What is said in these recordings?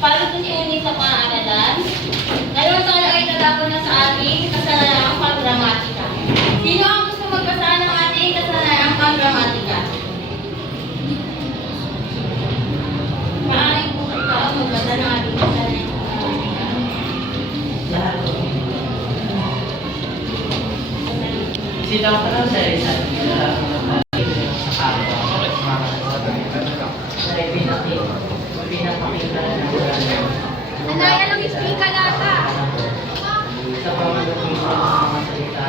Para tutunin sa pang-aaralan, ngayon tayo ay tatapon na sa ating kasanayang pang-gramatika. Sino ang gusto magbasa ng ating kasanayang pang-gramatika? Maaari po ikaw magbasa ng ating kasanayang pang-gramatika. Lahat po. Si Dr. Teresa, pinapakita Anaya lang istika lata. sa pamamagitan ng mga salita.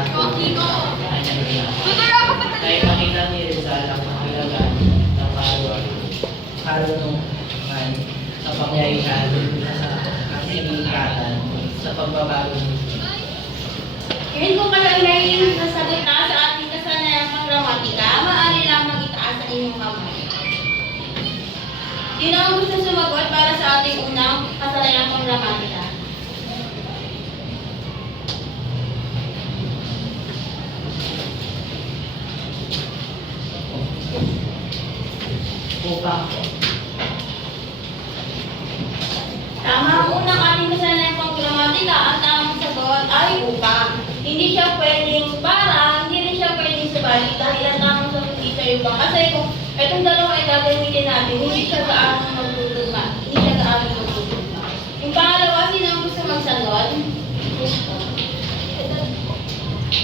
Ay makita ni Rizal ang mahalagan ng karunungan sa pangyayari sa kasinigatan sa pagbabago ng Ngayon kung kayo ay may sasalita sa ating kasanayang pang-gramatika, maaari lamang itaas sa inyong kamay. Sino ang gusto sumagot para sa ating unang kasanayang pang-gramatika? upang Tama ang unang ating kasanayang pang-gramatika. Ang tamang sagot ay upang. Hindi siya pwedeng para, hindi rin siya pwedeng subalit dahil ang tamang sagot dito ay upang. Kasi kung itong dalawa ay gagamitin natin, hindi siya gaano magtutugma. Hindi siya gaano magtutugma. Yung pangalawa, sino ang gusto magsagot?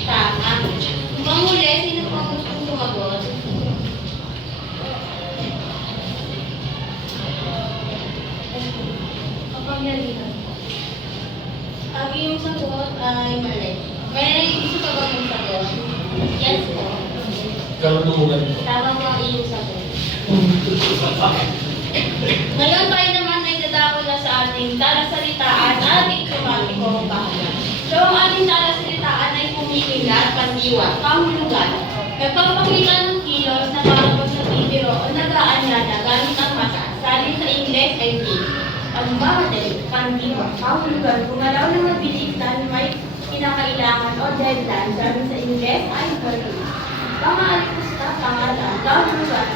Tama. Yung panghuli, sino ang gusto sumagot? Kapangyarihan. Ang iyong sagot ay mali. May gusto ka bang magsagot? Yes po. Karunungan po. Tama po ang iyong sagot. Ngayon tayo naman ay dadako na sa ating talasalitaan at diplomatiko bahala. So ang ating talasalitaan ay kumikilat, pandiwa, kahulugan. Nagpapakita ng kilos na parang sa bibiro o nag-aanyada gamit ang mata. Salin sa Ingles ay big. Pagmamadali, pandiwa, kahulugan, gumalaw na mabilis dahil may kinakailangan o deadline. Sabi sa Ingles ay hurry. Pangalipusta, pangalan, kahulugan.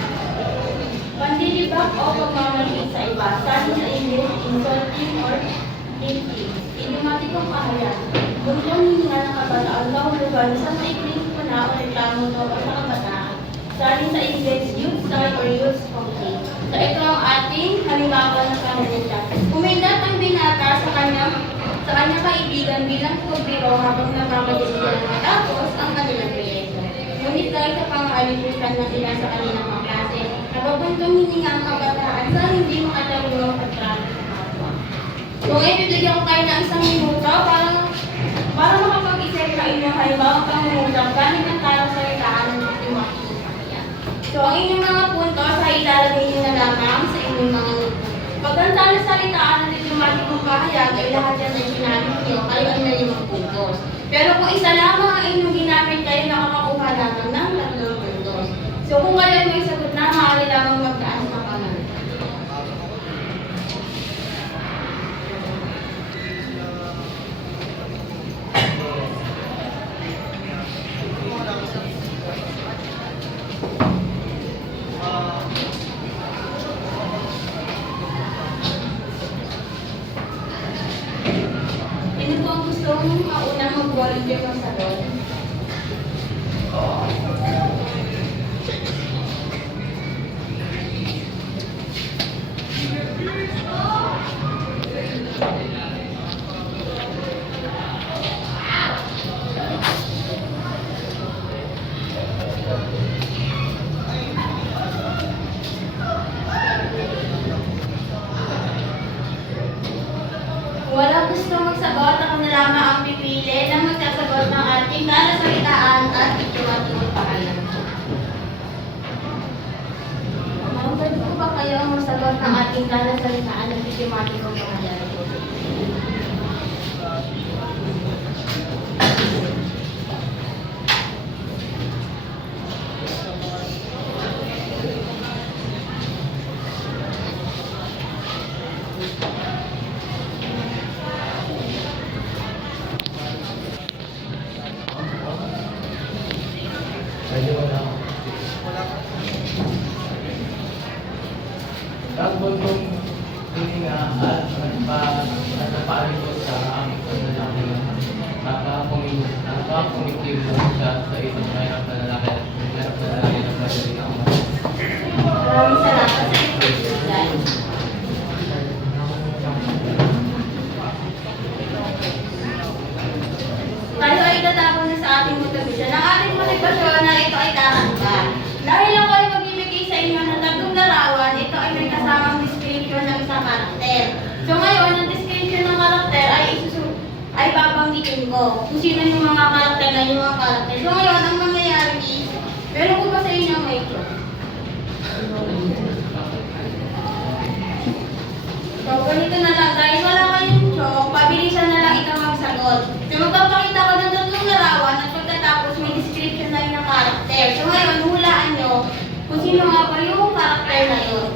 Pandilibak o pagmamaliit sa iba. Sabi sa English, insulting or guilty. Idiomatikong kahayag. Buntong hininga ng kabataan, kahulugan sa maikling puna o reklamo to o sa kabataan. Sabi sa English, youth style or youth complaint. So ito ang ating halimbawa ng kahulugan. Umindat ang binata sa kanyang kaibigan bilang kumbiro habang nagmamadali ng matapos ang kanilang proyekto. Ngunit dahil sa pang-aalimutan ng ilan sa kanilang mga klase, napapuntong hininga ang kabataan sa hindi makatarungang pagtrato sa kapwa. Kung ibibigyan ko kayo ng isang minuto para makapag-isip sa inyong halimbawa pangungusap gamit ang tarang salitaan ng diplomatikong kahayag. So ang inyong mga puntos ay ilalagay nyo na lamang sa inyong mga notebook. Pag ang tarang salitaan ng diplomatikong kahayag ay lahat yan ay ginamit nyo, kayo ay may 5 puntos. Pero kung isa lamang ang inyong ginamit, kayo nakakakuha lamang ng 3 puntos. So kung kayo ay may sagot na, maaari lamang magtaas ng kamay. Sino po ang gustong maunang mag-volunteer ng sagot? Kung wala gusto magsagot, ako na lamang ang pipili na magsasagot ng ating nalasalitaan at itiwating pangalan. Pwede po ba kayo ang magsagot ng ating nalasalitaan at itiwating pangalan? Medyo wala. Tapos kung hininga at nagpapaali ko sa aming panlalaki, nakapumikiw siya sa isang mayroong panlalaki na pwede na ako. Maraming salamat sa inyong tayo ay tatapon na sa ating motivasyon. Ang ating motivasyon na ito ay kakanta. Dahil ako ay magbibigay sa inyo ng 3 larawan, ito ay may kasamang description ng isang karakter. So ngayon, ang description ng karakter ay babanggitin ko kung sino yung mga karakter na yung mga karakter. So ngayon, ang mangyayari is, meron ko ba sa inyo ang may joke? So, ganito na lang. Dahil wala kayong joke, pabilisan na lang ikaw magsagot. So, magpapakita ko ng 3 larawan at pagkatapos may description na yun ng karakter. So, ngayon, hulaan nyo kung sino nga ba yung karakter na yun.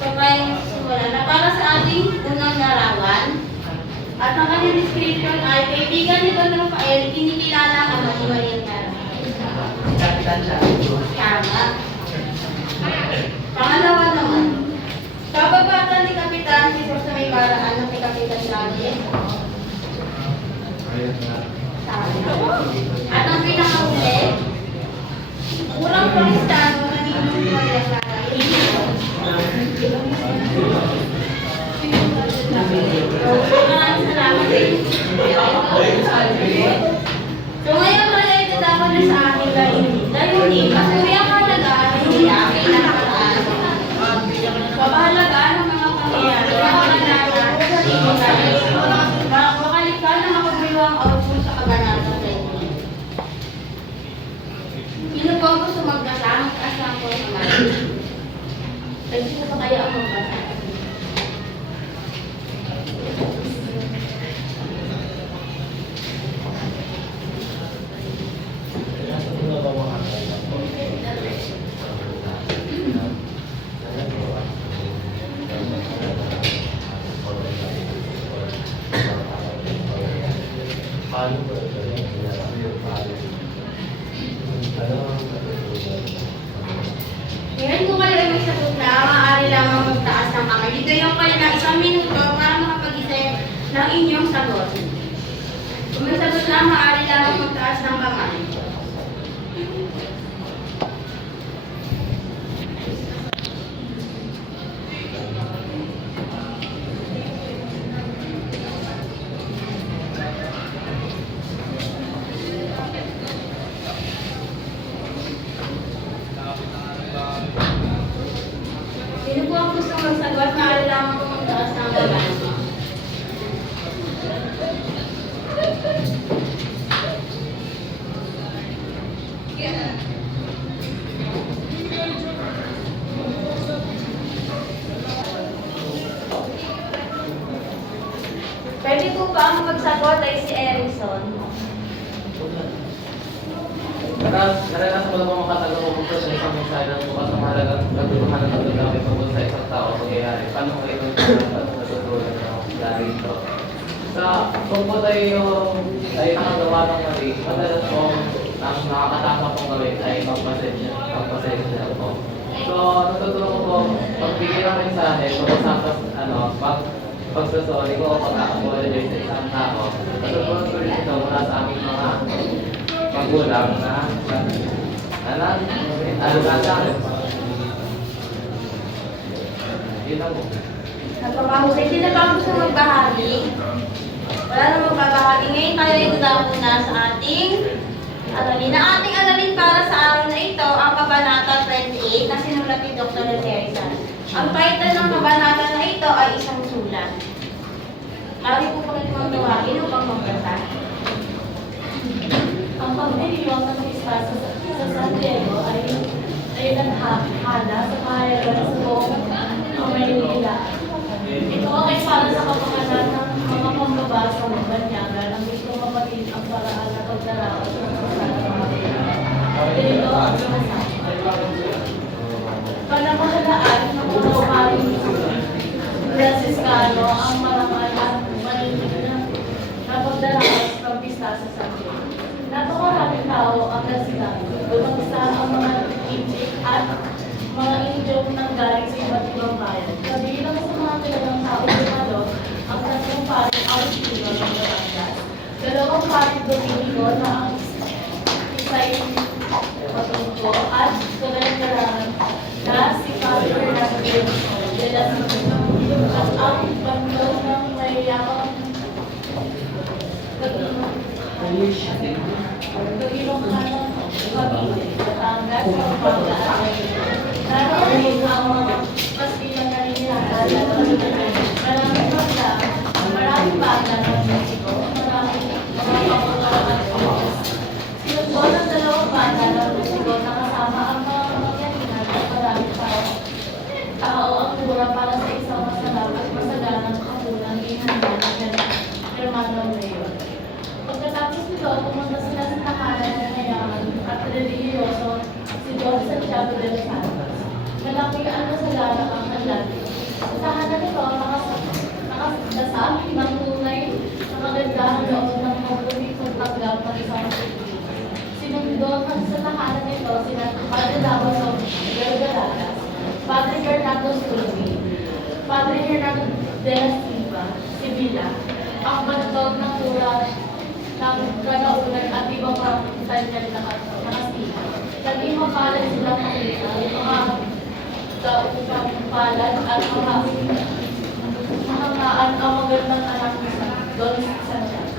So, kayong simulan na para sa ating unang larawan. At ang kanyang description ay kaibigan ni Don Rafael, kinikilala ang mali-maling karakter. Kapitan siya. Tama. Pangalawa naman. Kababata ni Kapitan, si sa may paraan ng kay Kapitan lagi. Tama. At ang pinakahuli, urang Kristiyano na ninong maraming salamat din. So ngayon tayo ay tatapon na sa ating layunin. Masuriang halagaan, hindi aking nakataan. Kapahalagaan ng mga pangyayari, kapahalagaan sa tingin tayo. Makalikha na makabiwang output sa kabanata sa inyo. Sino po ang gusto magbasa? Magtaas lang po naman. Sino pa kaya ang magbasa? Ngayon kung kayo ay may sagot na, maaari lamang magtaas ng kamay. Dito yung kayo na 1 minuto para makapag-isip ng inyong sagot. Kung may sagot na, maaari lamang magtaas ng kamay. Sino po ang gusto magsagot? Maaari lamang po magtaas ng kamay. Pwede po ba ang magsagot ay si Erickson? Naranasan mo na ba makatagal mo po sa isang mensahe ng bukas ng mahalagang kaguluhan ng pagdadami tungkol sa isang tao o pangyayari? Paano mo ito natutulungan ng dahil ito? Kung po tayo nakagawa ng mali, madalas po ang nakakatama pong gawin ay magpasensya po. So, natutulong ko po, pagbigay ng mensahe, pagsusoli ko o pag-apologize sa isang tao, natutulong ko rin ito mula sa aming mga magulang na alugatan. Yun lang po. Nagpapahusay. Sino ba ang gusto magbahagi? Wala na magbabahagi. Ngayon tayo ay tatapon na sa ating aralin. Ang ating aralin para sa araw na ito, ang Kabanata 28 na sinulat ni Dr. Rizal. Ang title ng kabanata na ito ay Isang Sulat. Mari po gawain upang magbasa. Ang pagdiriwang ng pista sa San Diego ay naghala sa kahayagan sa buong Maynila. Ito ay para sa kapakanan ng mga pambabasa ng banyaga na gusto mapatid ang paraan na pagdaraos ng mga dito ang sinasabi. Panamahalaan ng mga umaring Franciscano ang marangal at malinig na pagdaraos ng pista sa San Diego. Napakaraming tao ang nagsigaw. Lumagsa ang mga Egypt at mga Indiong nanggaling sa iba't ibang bayan. Kabilang sa mga kilalang tao dumalo ang tatlong paring Austino ng Batangas, dalawang paring Dominico na ang isa'y Matungko at kalangarangan na si Padre Fernando de la Sina at ang bando ng mayayakang Kagilong kanang Cavite, Batangas, Pampanga, naroon ang mga Kastilang na nilalala. Maraming banda, maraming banda ng Mexico, maraming mga kapagawa at Pilipinas. Sinubuan ng dalawang banda ng Mexico na kasama ang mga kamagyahinan at maraming tao ang mura para sa isang masarap at masaganang kapunan ihanda ng Hermano Leo. Pagkatapos nito, pumunta sila sa tahanan ng mayaman at relihiyoso si Don Santiago de los Santos. Malaki ang kasalanan ang Atlantic. Sa tahanan nito, nakasasab ng tunay na kagandahan loob ng mabuting paglaw ng isang sitio. Sinundo sa tahanan nito sina Padre Damaso Vergaragas, Padre Bernardo Sulvi, Padre Hernando de la Silva, Sibila, ang bantog ng tulad ng kanaunan at ibang pang-tanyag na Kastila. Naging mapalad silang mga kaupang palad at mga hangaan ang magandang anak ni Don Santiago.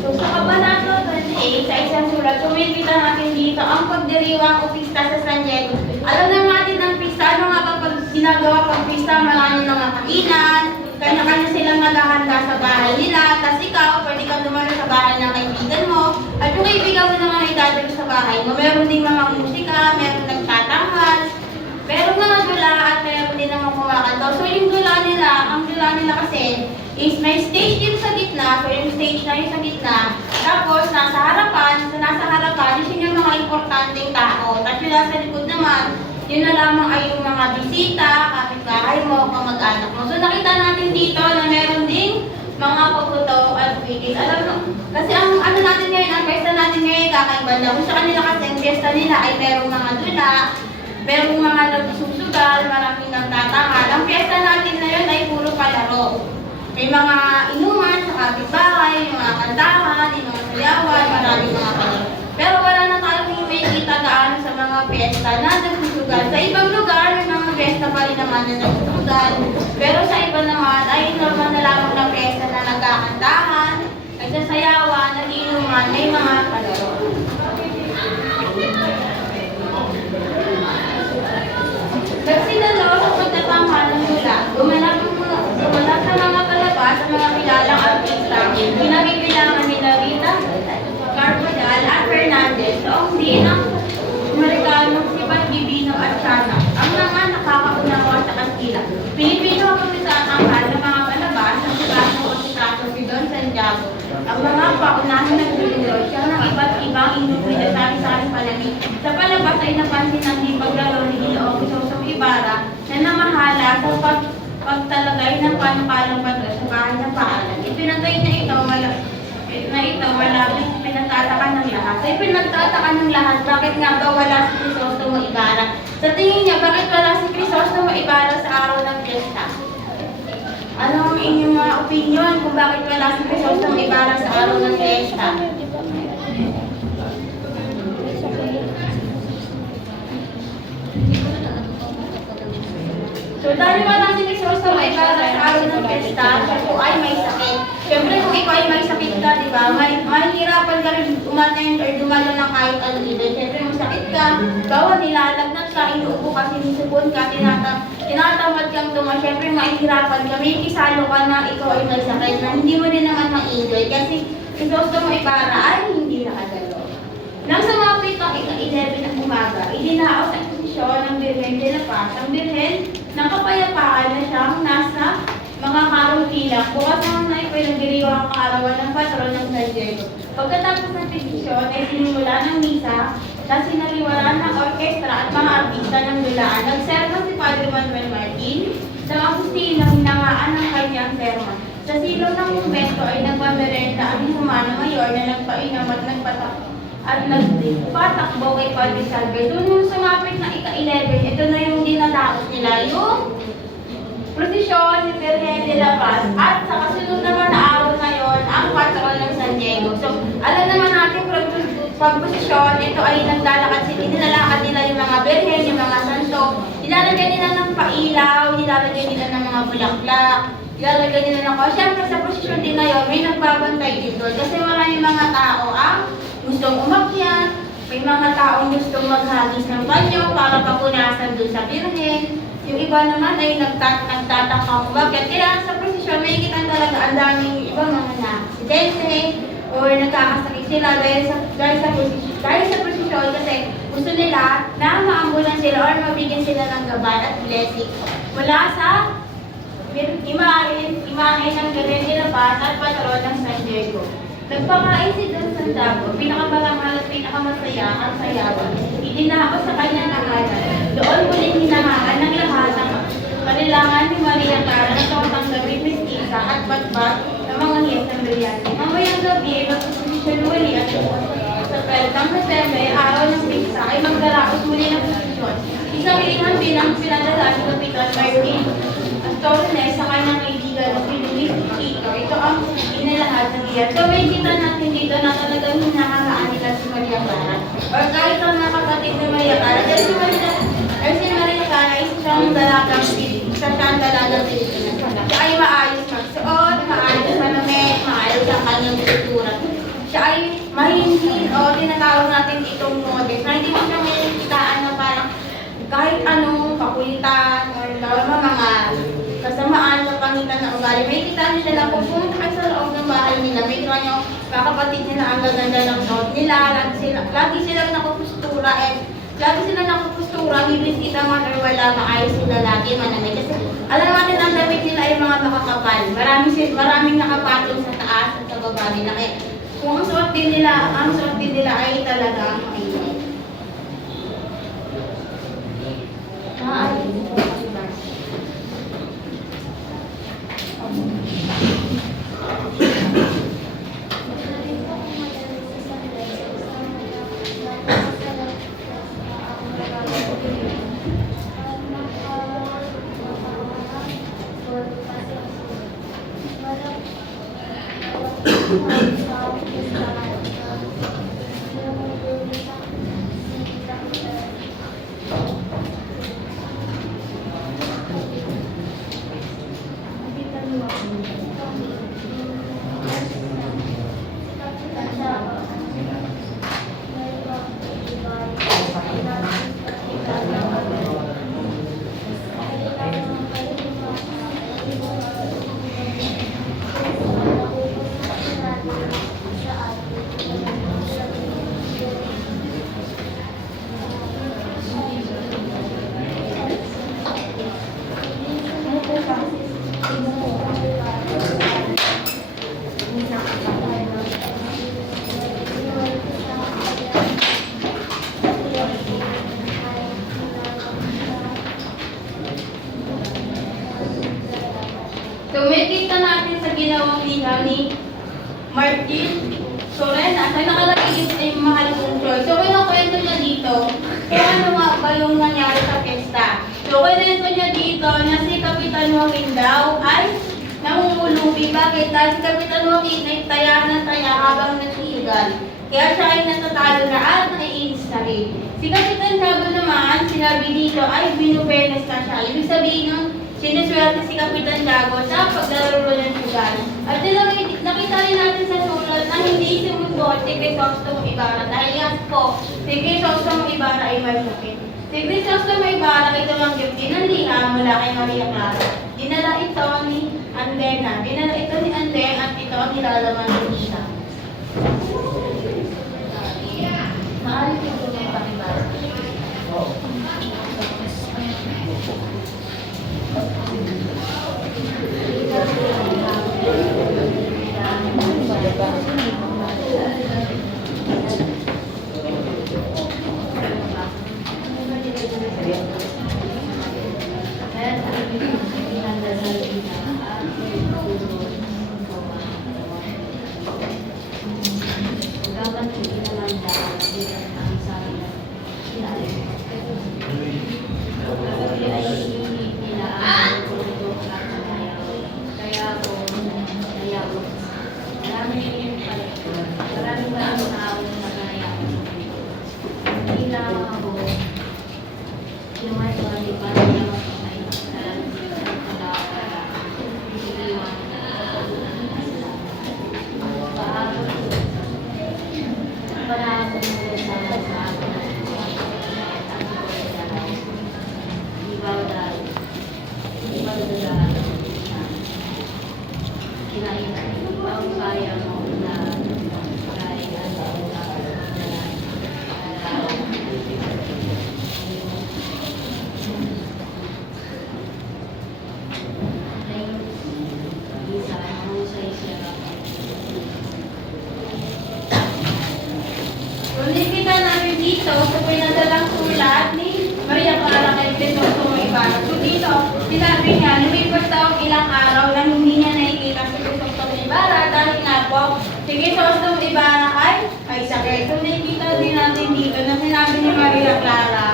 So, sa Kabanata 28, sa isang sulat, kumikita natin dito ang pagdiriwang o pista sa San Diego. Alam na natin ang pista, ano nga ba pag ginagawa pag pista, maraming mga kainan, kanya-kanya silang naghahanda sa bahay nila, tas ikaw, pwede kang dumalo sa bahay ng kaibigan mo, at yung kaibigan mo naman ay dadalo sa bahay mo. Meron ding mga musika, meron nagtatanghal, meron mga dula, at meron din naman kumakanta. So yung dula nila, ang dula nila kasi is may stage din sa gitna, so yung stage na yung sa gitna, tapos nasa harapan, is yun yung mga importanteng tao, tapos yung nasa likod naman, yun na lamang ay yung mga bisita, kapitbahay mo, kamag-anak mo. So nakita natin dito na meron ding mga pagputo at wikis. Alam mo, kasi ang ano natin ngayon, ang pesta natin ngayon, kakaiba na. Kung sa kanila kasi, ang pesta nila ay merong mga dula, merong mga nagsusugal, maraming nagtatangal. Ang pesta natin na yun ay puro palaro. May mga inuman sa kapitbahay, mga kantahan, yung mga sayawan, maraming mga palaro. Pero wala na tayong makikita gaano sa mga piyesta na nagsusugal. Sa ibang lugar, may mga piyesta pa rin naman na nagsusugal. Pero sa iba naman, ay normal na lamang na piyesta na nagkakantahan, nagsasayawan, nag-inuman, may mga palaro. Nagsinalo sa pagtatamhan ng dula, gumanap ng mga palabas sa mga kilalang artista, pinabibilangan nila Rita, Carvajal at Fernandez, noong din ang Amerikano si Bibino at Sana, ang mga nakakaunawa sa Kastila. Pilipino ang pagkakangkal ng mga palabas ng Picasso o Picasso si Don Santiago. Ang mga paunahan nagdulot siya ng iba't ibang inuwi na sari-saring palamig. Sa palabas ay napansin ang di paglaro ni Ginoong Crisostom Ibarra na namahala sa pagtalagay ng panukalang bato sa bahay ng paalan. Ipinatay na ito malapit pinagtataka ng lahat. So, pinagtataka ng lahat, bakit nga ba wala si Crisostomo Ibarra? Sa tingin niya, bakit wala si Crisostomo Ibarra sa araw ng fiesta? Ano ang inyong mga opinion kung bakit wala si Crisostomo Ibarra sa araw ng fiesta? So, dahil wala si Crisostomo Ibarra sa araw ng fiesta, siya po ay may sakit. Siyempre, kung ikaw ay may sakit ka, di ba, mahihirapan ka rin umattend or dumalo ng kahit ano dito. Siyempre, kung sakit ka, bawa nilalagnat ka, inuupo ka, sinisipon ka, tinatamad kang tumayo, syempre mahihirapan ka, may kisalo ka na ikaw ay may sakit na hindi mo din naman ma-enjoy kasi gusto mo ipara ay hindi nakagalaw. Nang sumapit ang ika-11 ng umaga, idinaos ang posisyon ng Birhen de la Paz. Ang Birhen, nakapayapaan na siyang nasa mga karong tilak. Bukas naman na ipinagdiriwa ang kaarawan ng patron ng San Diego. Pagkatapos ng petisyon ay sinimula ng misa na sinaliwaran ng orkestra at mga artista ng dulaan. Nagserma si Padre Manuel Martin ng Agustin na hinangaan ng kanyang sermon. Sa silong ng kumbento ay nagpamerenda ang humano mayor na nagpainam at nagpatakbo kay Padre Salve. Doon yung sumapit na ika-11, ito na yung dinadaos nila, yung prosesyon ni Birhen de la Paz at sa kasunod naman na araw na yon ang patron ng San Diego. So, alam naman natin pag-prosesyon, ito ay naglalakad sila, nilalakad nila yung mga birhen, yung mga santo, nilalagay nila ng pailaw, nilalagay nila ng mga bulaklak, nilalagay nila ng siyempre sa prosesyon din na yun, may nagbabantay din doon kasi maraming mga tao ang gustong umakyat, may mga taong gustong maghagis ng banyo para papunasan doon sa birhen. Yung iba naman ay nagtatakang umakyat. Kaya sa prosesyon, may kita talaga ang daming ibang mga na-aksidente or nagkakasakit sila dahil sa prosesyon kasi gusto nila na maambulan sila or mabigyan sila ng gabay at blessing mula sa imahe ng Birhen de la Paz at patron ng San Diego. Nagpakain si Don Santiago, pinakamalamahal at pinakamasaya ang sayawan. Idinako sa kanya nangalan. Doon muling hinahangan ng lahat ng kanilangan ni Maria Clara na tawang gabi mestiza at batbat ng mga hiyas ng brilyante. Mamayang gabi ay magpapasisyon muli at sa peltang September, araw ng pizza ay magdaraos muli ng posisyon. Isang ilang bilang pinadala ni Kapitan Martin Torres sa kanyang kaibigan o Luis Chico. Ito ang inalahat ng iyan. So may kita natin dito na talagang hinahangaan nila si Maria Clara. Or kahit ang nakapatid ni Maria Clara, dahil si Maria Clara ay isang dalagang Pilipinas. Siya ay maayos magsuot, maayos manumit, maayos ang kanyang kultura. Siya ay mahinhin o tinatawag natin itong modest na hindi mo siya may kitaan na parang kahit anong kakulitan or mga kasamaan sa pangitan ng ugali. May kita niyo sila kung pumunta kayo sa loob ng bahay nila. May kita niyo, kakapatid nila ang gaganda ng suot nila. Lagi silang nakapustura and lagi silang nakapustura. Hibis kita man or wala, maayos sila lagi, manamay. Kasi alam natin ang damit nila ay mga makakapal. Maraming nakapatong sa taas at sa baba nila. Kaya kung ang suot din nila ay talaga maayos. So, may kita natin sa ginawang liha ni Martin Sorena. Sa nakalagay dito ay mahal kong choice. So, kinukwento niya dito kung ano nga ba yung nangyari sa pesta. So, kinukwento niya dito na si Kapitan Joaquin daw ay namumulubi. Bakit? Dahil si Kapitan Joaquin ay taya na taya habang naghihigal. Kaya siya ay natatalo na at naiinis na rin. Si Kapitan Tiago naman, sinabi dito ay binubenes na siya. Ibig sabihin nun, sinuswerte si Kapitan Tiago sa paglalaro ng sugal. At nakita rin natin sa sulat na hindi sumugot si Crisostong Ibarra dahil yan po, si Crisostong Ibarra ay may sakit. Si Crisostomo Ibarra ay tumanggap din ng liham mula kay Maria Clara. Dinala ito ni Andena. Dinala ito ni Andeng at ito ang nilalaman ng siya. Maaari ko ito ng pakibasa. Nakikita namin dito sa pinadalang sulat ni Maria Clara kay Crisostomo Ibarra. So dito, sinabi niya, lumipas daw ilang araw na hindi niya nakikita si Crisostomo Ibarra dahil nga po, si Crisostomo Ibarra ay sakit. So nakikita din natin dito na sinabi ni Maria Clara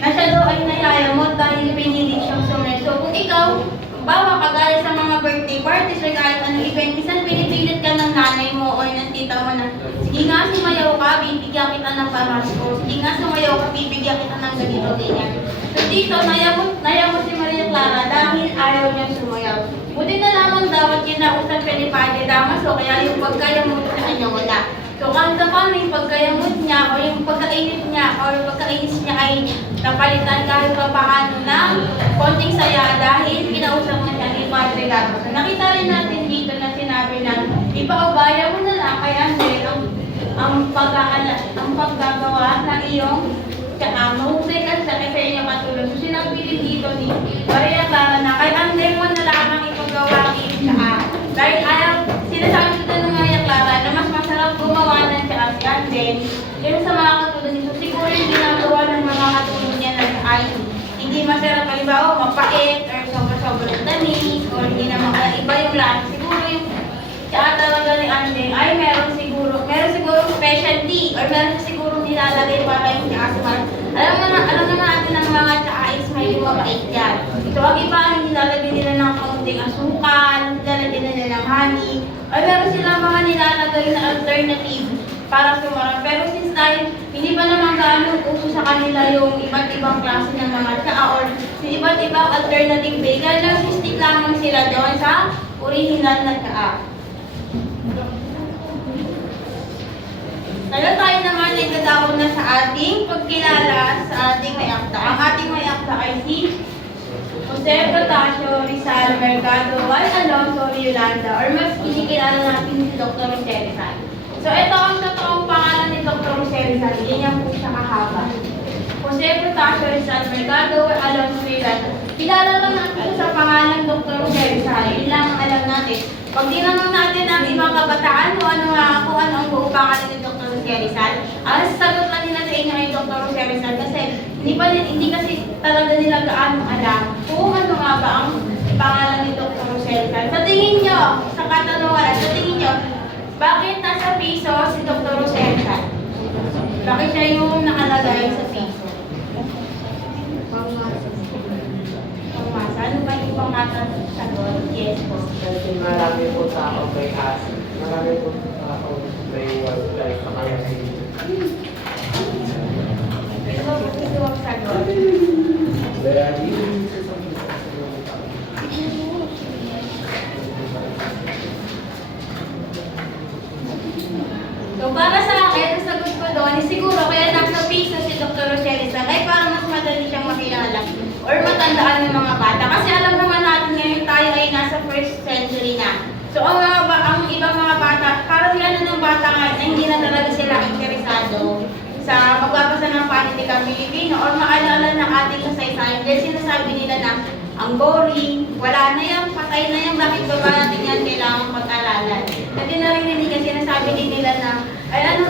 na siya daw ay nayayamot dahil pinilit siyang sumunod. So kung ikaw, bawa kagaya sa mga birthday parties or kahit anong event, minsan pinipilit ka ng nanay mo o ng tita mo na, sige nga, sumayaw ka, bibigyan kita ng pamasko. Sige nga, sumayaw ka, bibigyan kita ng ganito, ganyan. So dito, nayamot si Maria Clara dahil ayaw niya sumayaw. Buti na lamang dapat kinausap ka ni Padre Damaso, kaya yung pagkayamot sa kanya wala. So kahit na paano yung pagkayamot niya o yung pagkainit niya o yung pagkainis niya ay napalitan kahit pa paano ng konting saya dahil kinausap na siya ni Padre Damaso. Nakita rin natin dito na sinabi na ipaubaya mo na lang kay Andre ang paggagawa ng iyong mahusay ka sa kasi inyong katulad. So sinabi din dito ni Maria Clara na kay Andre mo na lamang ipagawa ang iyong tsaa. Dahil ayaw, sinasabi dito ng Maria Clara na mas masarap gumawa ng tsaa si Andre kaysa sa mga katulad nito. Siguro yung ginagawa ng mga katulad niya na ay hindi masarap, halimbawa mapait or sobrang tamis or hindi naman iba yung lahat. Siguro yung tsaa talaga ni Andre ay meron siguro specialty or meron siguro nilalagay para yung tsaa sa mga. Alam naman natin ng mga tsaa is may mapait yan. Ito ang iba, nilalagay nila ng kaunting asukal, nilalagay nila ng honey, or meron silang mga nilalagay na alternative para sumarap. Pero since tayo, hindi pa naman gaano uso sa kanila yung iba't ibang klase ng mga tsaa or yung iba't ibang alternative way, kaya nag-stick lamang sila doon sa original na tsaa. Kaya tayo naman ay dadako na sa ating pagkilala sa ating may akta. Ang ating may akta ay si Jose Protasio Rizal Mercado Y. Alonso Yolanda or mas kinikilala natin si Dr. Jose Rizal. So ito ang totoong pangalan ni Dr. Jose Rizal. Ganyan po siya kahaba. Jose Protasio Rizal Mercado Y. Alonso Yolanda. Kilala lang natin sa pangalan Dr. Jose Rizal. Yun lang ang alam natin. Pag tinanong natin ang ibang kabataan kung ano ang buong pangalan ni Dr. Jose Rizal, ang sasagot lang nila sa inyo ay Dr. Jose Rizal kasi hindi kasi talaga nila gaano alam kung ano nga ba ang pangalan ni Dr. Jose Rizal. Sa tingin nyo, sa katanungan, sa tingin nyo, bakit nasa piso si Dr. Jose Rizal? Bakit siya yung nakalagay sa piso? Pangmasa. Ano ba yung pangmasa sagot? Yes po. Kasi marami po tao may kasi. Marami po tao may website sa kanya. Ito ba po gusto ang sagot? So para sa akin, ang sagot ko doon, siguro kaya nasa piso si Dr. Rochelle Rizal ay para mas or matandaan ng mga bata. Kasi alam naman natin ngayon tayo ay nasa first century na. So ang ibang mga bata, parang ano ng bata ngayon na hindi na talaga sila interesado sa magbabasa ng panitikang Pilipino or maalala ng ating kasaysayan. Dahil sinasabi nila na ang boring, wala na yan, patay na yan, bakit ba natin yan kailangan pag-aralan? Kasi narinig niya, sinasabi din nila na, ano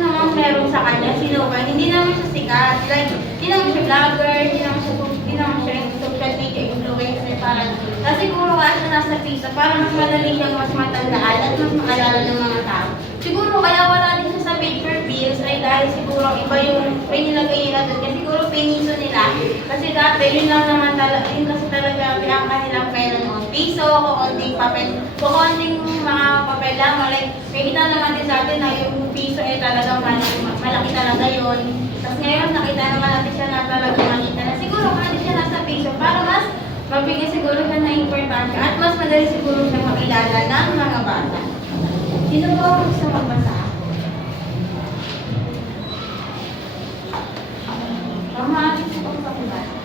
naman meron sa kanya, sino ba? Hindi naman siya sikat, like, hindi naman siya vlogger, hindi naman siya social media influencer, parang, kasi siguro kaya siya nasa piso, parang mas madali siyang mas matandaan at mas maalala ng mga tao. Siguro kaya wala din siya sa paper bills ay dahil siguro iba yung pinilagay nila doon. Kasi siguro piniso nila. Kasi dati yun lang naman talaga, yun kasi talaga ang kanilang pera noon. Piso, kukunting papel, kukunting mga papel lang. Like, may kita naman din sa atin na yung piso ay talagang malaki talaga yun. Tapos ngayon nakita naman natin siya na talagang malita na. Siguro kaya siya nasa piso para mas mabigyan siguro siya na importansya at mas madali siguro siya makilala ng mga bata. Sino ba ang gusto magbasa? Mamahagin sa pagpapabasa.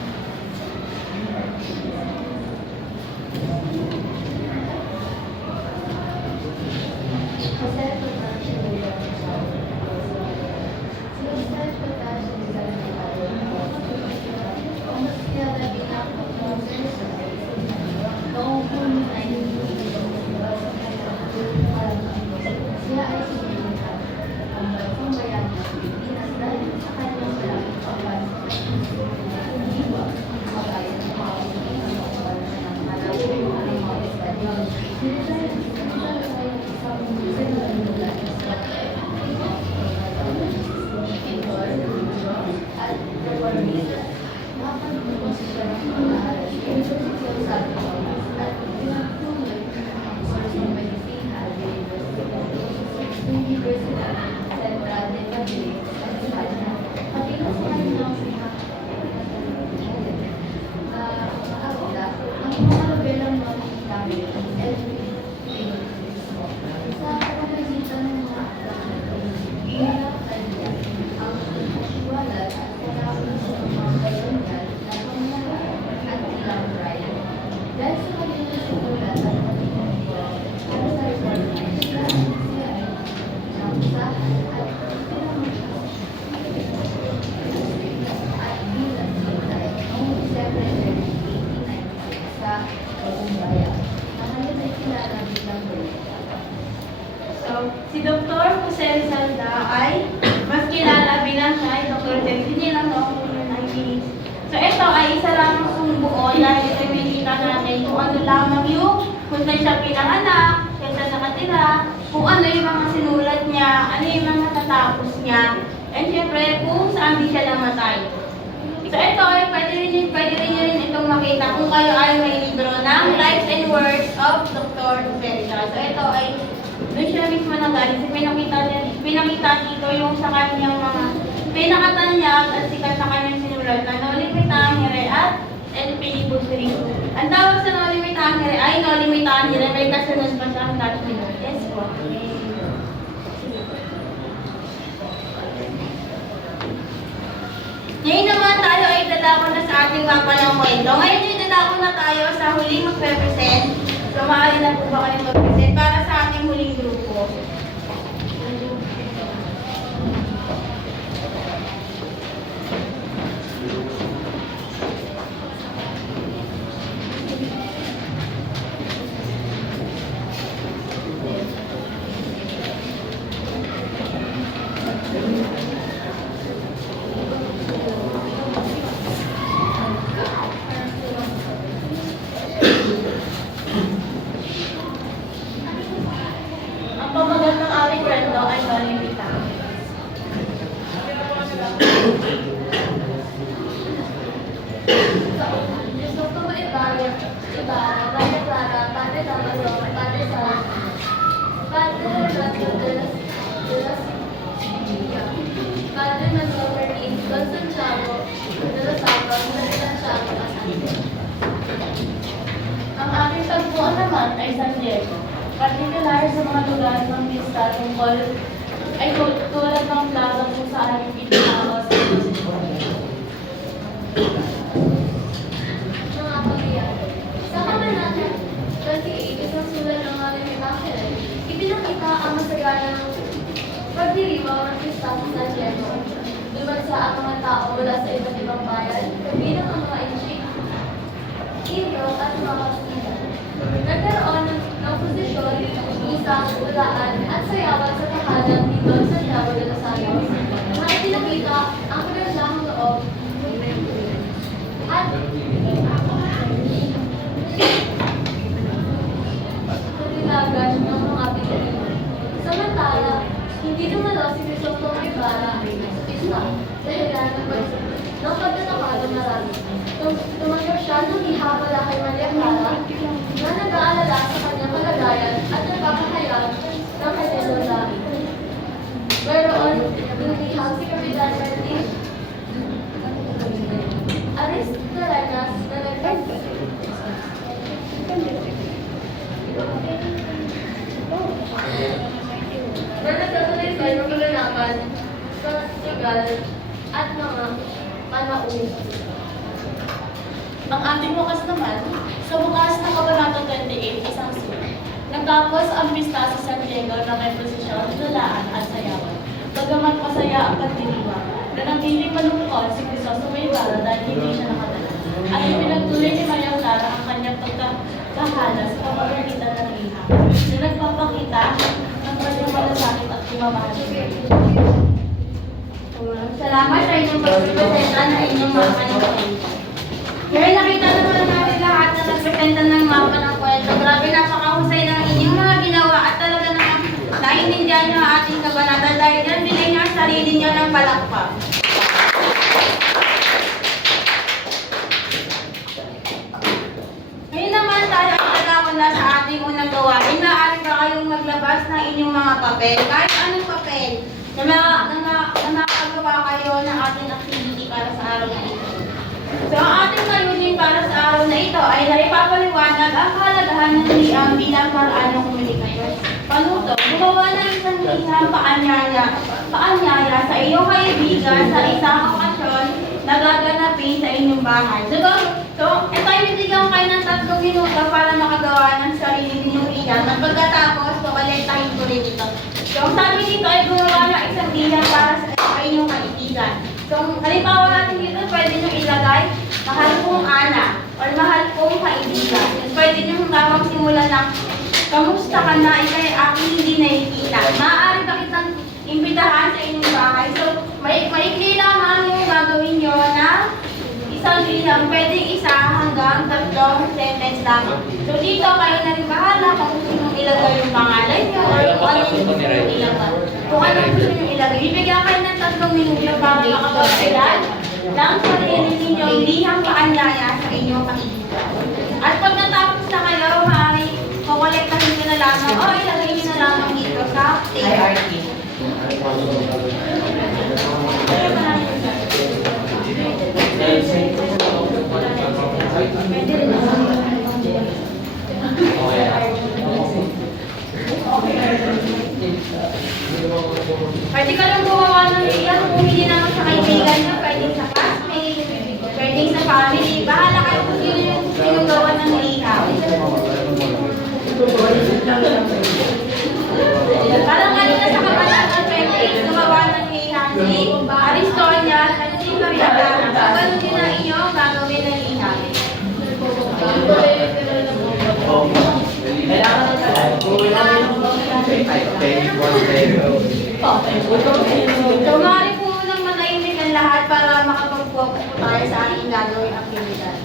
Si Dr. Jose Rizalda ay mas kilala bilang siya ay Dr. Ted. Hindi lang ako yun ay bilis. So ito ay isa lamang sumubuo dahil ito may kita natin kung ano lamang yung kung saan siya pinanganak, kung saan nakatira, kung ano yung mga sinulat niya, ano yung mga tatapos niya, and syempre kung saan di siya namatay. So ito ay pwede rin nyo rin itong makita kung kayo ay may libro ng Lives and Works of Dr. Jose Rizalda. So ito ay doon siya mismo nagaling. Pinakita dito yung sa kanyang mga pinakatanyag at sikat sa kanyang sinulat na Noli Me Tangere at El Pilibutri. Ang tawag sa Noli Me Tangere ay Noli Me Tangere, may kasunod pa siyang Dutch minute. Yes po. Ngayon naman tayo ay dadako na sa ating mapalang kwento. Ngayon ay dadako na tayo sa huling magpe-present. So maaari na po ba kayo mag-present para sa ating huling grupo? Ang pamagat ng ating kwento ay Noli Me Tangere. Gusto ko Ibarra, Padre Clara, Padre Damaso, Padre Sal, Padre Rato de las Padre Manuel Martin, Don Santiago, de los Alpas, Don Santiago, Asante. Ang aking tagpuan naman ay San Diego. Partikular sa mga lugar ng lista tungkol ay tulad ng plaza kung saan yung pinakaos sa Mexico. ng pagdiriwang ng pista sa San Diego. Dumansa ang mga tao mula sa iba't ibang bayan, kabilang ang mga Indio at mga Kastila. Nagkaroon ng posisyon, isang ulaan at sayawan sa tahanan dito sa Santiago de los Alamos na ipinakita ang kagandahang loob at kalilagan ng mga Pilipino. Samantala, hindi dumalo si Crisóstomo Ibarra sa pista dahil ng pagtatakad ng marami. Tumanggap siya ng ihabala kay Maria Clara na nag-aalala sa kanyang kalagayan at nagpapahayag ng kanyang lalaki. Mayroon lumihang si Kapitan Martin Aristorenas na nagtatuloy sa ng kaganapan sa sugal at mga panauwi. Ang ating wakas naman, sa bukas ng Kabanata 28, isang sulat. Nagtapos ang pista sa San Diego na may posisyon, lalaan at sayawan. Bagamat masaya ang pagdiriwang, na nanghiling malungkot si Crisóstomo Ibarra dahil hindi siya nakadala. Ay pinagtuloy ni Maria Clara ang kanyang pagkakahala sa pamamagitan ng liha, na nagpapakita ng kanyang malasakit at pumamahal. Salamat sa inyong pagpresenta na inyong mga kanong. Ngayon nakita naman natin lahat na nagpresenta ng mapa ng kwento. Grabe, napakahusay ng inyong mga ginawa at talaga naman naiintindihan niyo ang ating kabanata dahil yan binigay niyo ang sarili niyo ng palakpak. Ngayon naman tayo ay nagkakon na sa ating unang gawain. Maaari ba kayong maglabas ng inyong mga papel? Kahit anong papel na makagawa kayo ng ating activity para sa araw na ito. So, ang ating layunin para sa araw na ito ay naipapaliwanag ang kahalagahan ng liham bilang paraan ng komunikasyon. Panuto, gumawa ng isang liham paanyaya sa iyong kaibigan sa isang okasyon na gaganapin sa inyong bahay. So, ito ay bibigyan kayo ng 3 minuto para makagawa ng sarili ninyong liham. At pagkatapos, kukolektahin ko rin ito. So, ang sabi dito ay gumawa ng isang liham para sa inyong kaibigan. So, halimbawa natin dito, pwede nyo ilagay, mahal kong Ana, or mahal kong kaibigan. Pwede nyo tamang simulan ng, kamusta ka na, ikay aking hindi nakikita. Maaari ba kitang imbitahan sa inyong bahay? So, maikli naman yung gagawin nyo na isang liham, pwedeng isa hanggang 3 sentence lamang. So, dito kayo na rin bahala kung gusto nyo ilagay yung pangalan nyo, or kung ano yung gusto nyo ilagay. Kung ano gusto nyo ilagay, ibigyan kayo ng 3 minuto para makapagsilan ng sarili ninyong liham paanyaya sa inyong kaibigan. At pag natapos na kayo, maaaring kukolektahin nyo na lamang o ilagay nyo na lamang dito sa table. Pwede ka lang gumawa ng liham kung hindi naman sa kaibigan nyo, pwedeng sa classmate, pwedeng sa family. Bahala kayo kung sino yung gusto yung gawa ng liham. Parang kanina sa Kabanata 28, gumawa ng liham si Aristorenas at si Maria Clara. Ganun din ang inyong gagawin ng liham. So, maaari po munang manahimik ang lahat para makapag-focus po tayo sa ating gagawin aktibidad.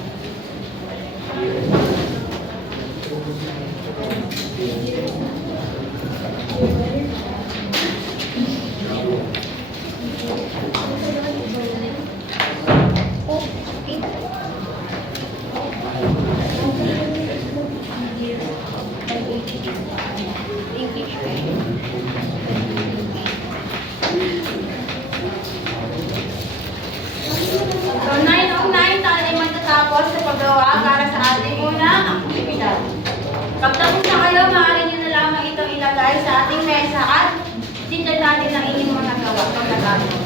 So, 9:09 tayo ay magtatapos sa paggawa para sa ating unang aktibidad. Pagtapos na kayo, maaari nyo na lamang itong ilagay sa ating mesa at tingnan natin ang inyong mga gawa pagkatapos.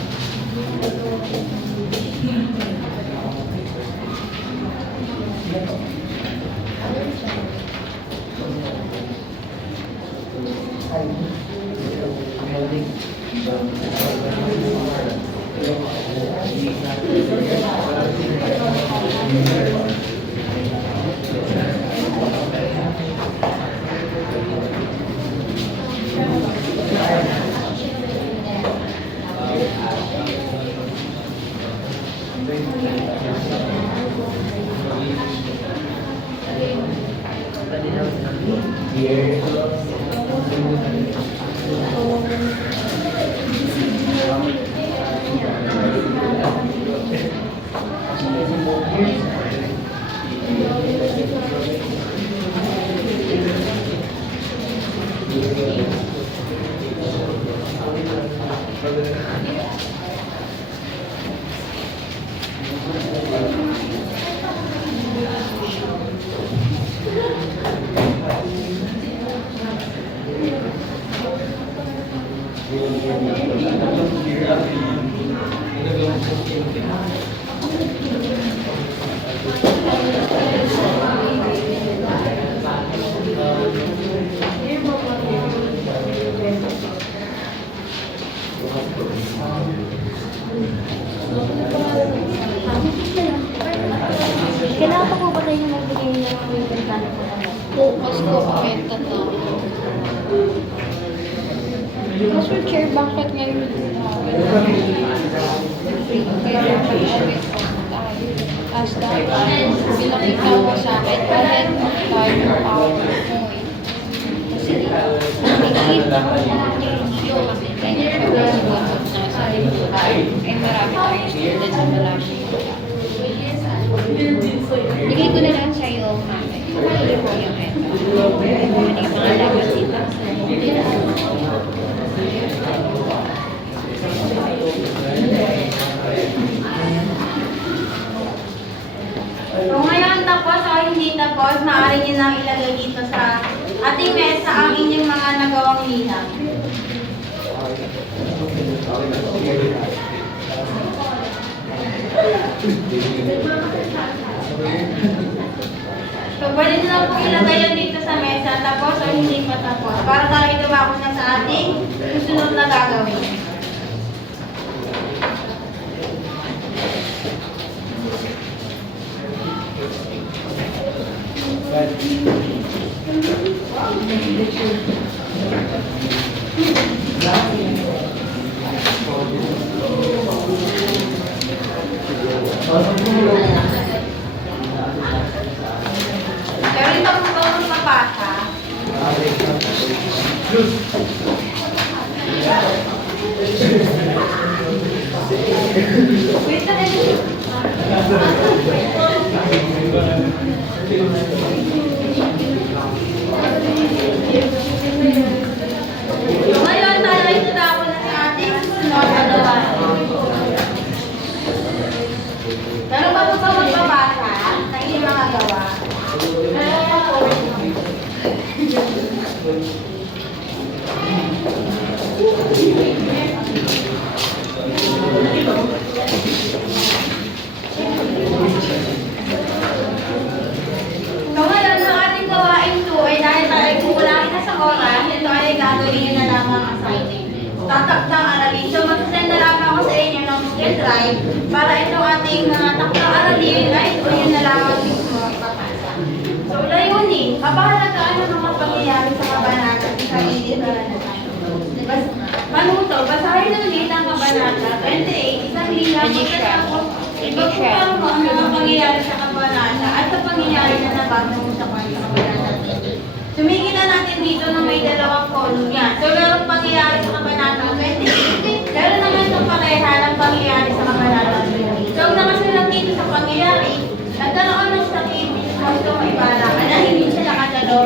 Kailangan pa po ba tayo magbigay ng mga bintana po? Focus ko pakita to. Kaso chair, bakit ngayon kaya nag-open tayo? Tapos dapat pinakita mo sa akin, ahead of time PowerPoint. Kasi nakikita ko natin dito kasi tayo siya nasa likod. Ay marami tayong students na wala siya. Bigay ko na lang sa'yo, mami. Yung ito. Ano yung mga dapat dito? Kung ngayon tapos o hindi tapos, maaari nyo nang ilagay dito sa ating mesa ang inyong mga nagawang linang. So, pwede nyo lang po ilagay yan dito sa mesa, tapos o hindi pa tapos, para tayo dumako na sa ating susunod na gagawin. Pero ito kung ba magpapasa, wait na rin. So ngayon, tayo ay dadako na sa ating susunod na gawain. Pero bago pa magpapasa sa inyong mga gawa, so ngayon, ang ating gawain 2 ay dahil tayo kukulangin na sa oras, ito ay gagawin na lamang assignment. Tatakdang aralin. So mag-send na lamang ako sa inyo ng Google Drive para itong ating mga takdang aralin ay ito yun na lamang mismo magpapasa. So layunin, kapahalagaan ng mga pangyayari sa kabanata sa edit Manuto, basahin ulit ang kabanata 28, isang lilang pagkatapos ipagpapang mo ang mga pangyayari sa kabanata at sa pangyayari na nabagno mo sa kabanata 28. Sumigin na natin dito na may dalawang column yan. So, merong pangyayari sa kabanata 28. Meron naman itong pareha ng pangyayari sa kabanata 28. So, ang nakasulat dito sa pangyayari, nagkaroon ng sakit, gusto mo ibalaan na hindi siya nakadalo.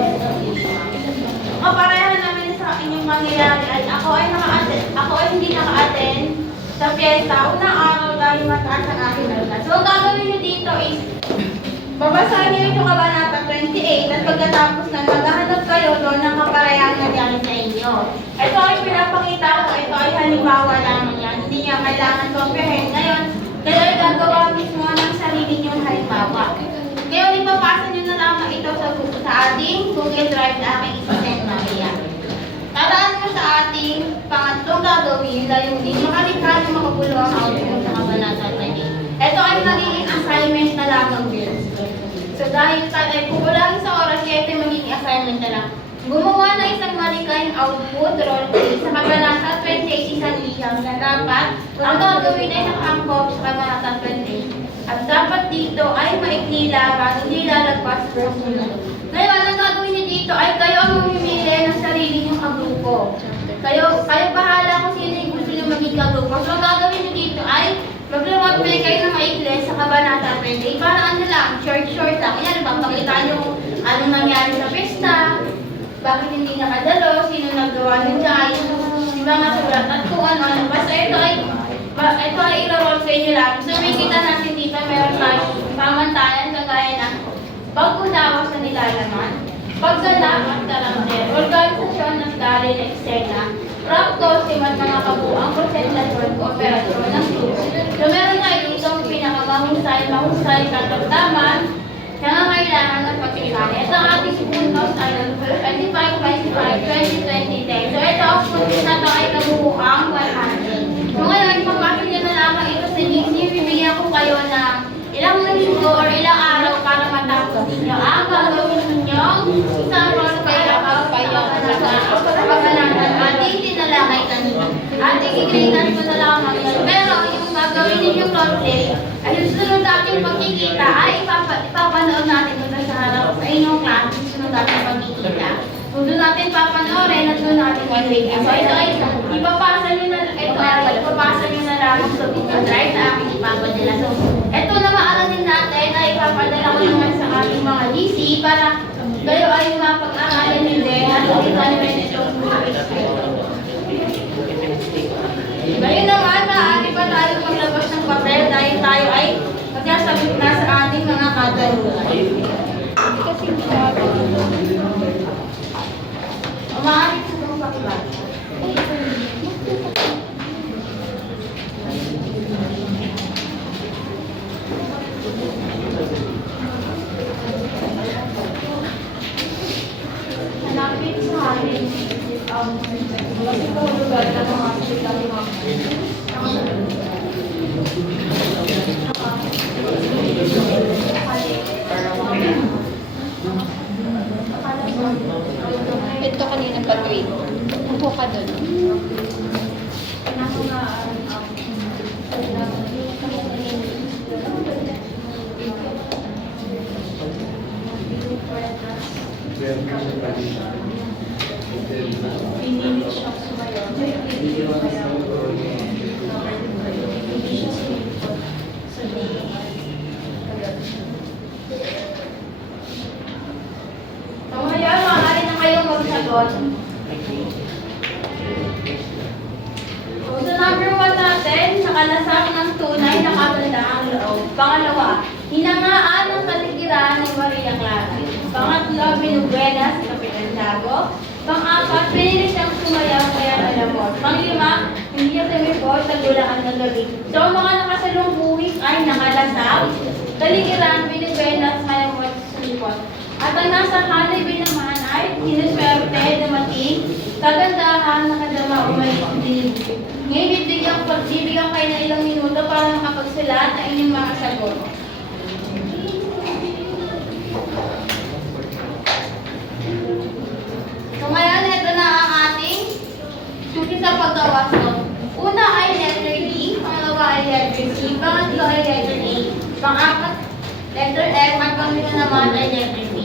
Kapareha namin sa inyong pangyayari at ako ay hindi naka-attend sa piyesta. Unang araw dahil mataas ang aking dalat. So, ang gagawin nyo dito is babasahin niyo ito kabanata 28 at pagkatapos na maghahanap kayo doon ng kaparehang nangyari sa inyo. Ito ay pinapakita ko, ito ay halimbawa lamang yan. Hindi niya kailangan comprehend. Ngayon, kayo ay gagawa mismo ng sarili niyong halimbawa. Ngayon, ipapasa niyo na lamang ito sa ating Google Drive na aking isasend mamaya. Tandaan mo sa ating pangatlo gagawin, layunin, makalikha ng makabulo ang output ng kabanata 28. Ito ay magiging assignment na lamang din. So dahil kung wala sa oras, kaya ito magiging assignment na lang. Gumawa ng isang malikhaing output role play sa kabanata 28 isang liham na dapat ang gagawin ay nakaangkop sa kabanata 28. At dapat dito ay maikli lamang, hindi lalagpas sa susunod. Ngayon, ang gagawin niyo dito ay kayo ang mamimili ng sarili niyong kagrupo. Kayo bahala kung sino yung gusto niyo maging kagrupo. So, ang gagawin niyo dito ay mag-role play kayo ng maikli sa kabanata 28 para ano lang, short lang. Yan, pakita niyo anong nangyari sa pesta, bakit hindi nakadalo, sino naggawa ng guys, yung mga sulat at kung ano. Basta ito ay iro-roll sa inyo lang. So may kita natin dito, meron tayong pamantayan kagaya ng pag-unawa sa nilalaman, pagganap at karakter, organisasyon ng dali na eksena, practice at mga kabuang presentasyon, kooperasyon ng grupo. So meron tayo dito ang mahusay, katamtaman, nangangailangan ng pagkikani. Ito ang ating sipuntos ay 25-25-2020. So ito ang sipuntos na ito ay kabuuang 100. So ngayon, ipapasok nyo na lamang ito sa GC. Bibigyan ko kayo ng ilang linggo or ilang araw para matapos ninyo. Ang gagawin ninyo, isang role play ang pagkakalangan. Ating tinalakay kanina. Ating i-grade ko na lamang yun. Pero yung gagawin ninyong role play, ay yung susunod natin pagkikita ay ipapanood natin doon sa harap sa inyong class. Yung susunod natin pagkikita. Kung doon natin papanoorin at doon natin i-grade. So ito ay ipapasa nyo na lamang sa video drive na aking ipapadala. So ito na maaranin natin ay ipapadala ko naman sa ating mga DC para kayo ay mapag-aralin nyo din at hindi tayo rin itong ngayon naman, maaari pa tayo maglabas ng papel dahil tayo ay magsasagot na sa ating mga katanungan. Kasi hindi bago. Maaari po itong pakibag. Hanapin sa akin. Kasi po lugar na mga sila Ito kanina pag-grade. Upo ka doon. So ngayon, maaari na kayong magsagot. So number 1 natin, nakalasak ng tunay na kagandaang loob. Pangalawa, hinangaan ng kaligiran ng Maria Clara. Pangatlo, binubuenas sa Kapitan Dago. Pang-apat, pinilit siyang sumayaw kaya alamot. Pang-lima, hindi niya tumipot sa gulaan ng gabi. So ang mga nakasalungkuhin ay nakalasak, kaligiran, binubuenas, malamot, sumipot. At ang nasa halibin naman ay sinuswerte, dumating, kagandahan, nakadama, umalit. Ngayon, bibigyan kayo ng ilang minuto para makapagsulat ng inyong mga sagot. So ngayon, ito na ang ating suki sa paggawa. So, una ay letter D, pangalawa ay letter C, pangatlo ay letter A, pang-apat, letter F, at pang-lima naman ay letter B.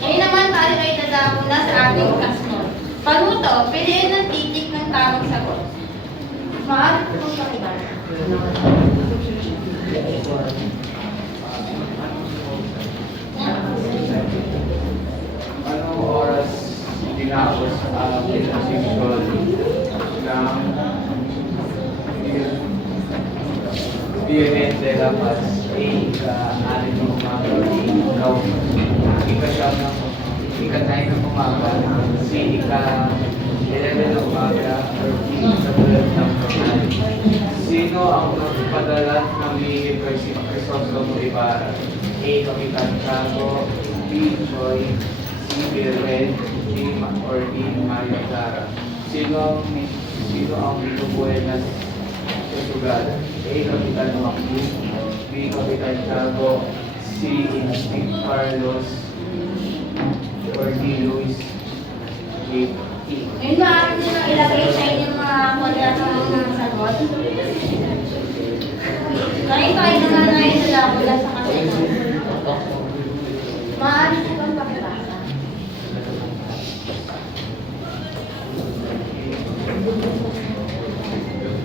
Ngayon naman tayo ay dadako na sa ating classroom. Panuto, piliin ng titik ng tamang sagot. Maaari po sa iba. Anong oras tinapos ang exhibition ng Bionet de la Paz ika-alit ng umaga ika-9 ng umaga si ika-11 ng umaga or ika-12 ng umaga. Sino ang padala ng University of Crisostomo Ibarra? A. Kapitan Dago, B. Joy, C. Birren, D. Maria Clara. Sino ang Nino Buenas Portugal? A. Kapitan Maclu, B. Kapitan Tiago, C. Steve Carlos, or D. Luis J. T. Ngayon maaari nyo lang ilagay sa inyong mga kwadrato ng sagot. Ngayon tayo naman ay nalakula sa kasagot. Maaari ko bang pakibasa?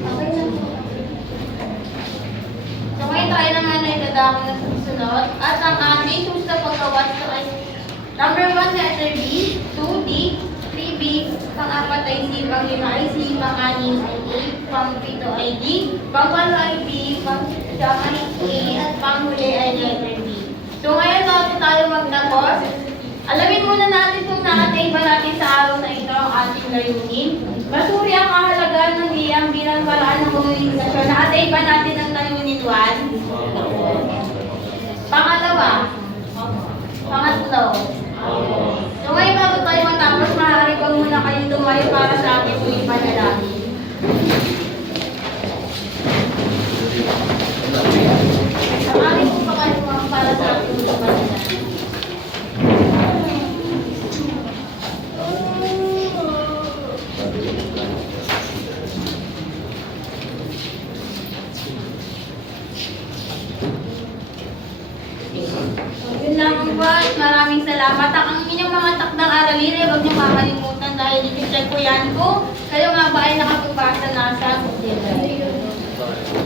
Okay lang po. So ngayon tayo naman ay dadako na sa susunod. At ang ating tools na pagkawas ko ay number 1 letter B, 2 D, 3 B, pang-4 ay C, pang-5 ay C, pang-6 ay A, pang-7 ay D, pang-8 ay B, pang-9 ay A, at pang-huli ay letter B. So ngayon bago tayo magtapos, alamin muna natin kung nakatay ba natin sa araw na ito ang ating layunin. Masuri ang kahalagaan ng liyang bilang paraan ng komunikasyon. Nakatay ba natin ang layunin 1? Pangalawa? Pangatlo? So ngayon bago tayo matapos, maaari pa muna kayong tumayo para sa ating huling panalangin. Maaari po pa kayo para sa ating huling panalangin. Yun lamang po at maraming salamat. Ang inyong mga takdang aralin ay huwag niyo makalimutan dahil i-check ko yan ko. Kayo nga ba ay nakapagbasa na sa Google Drive?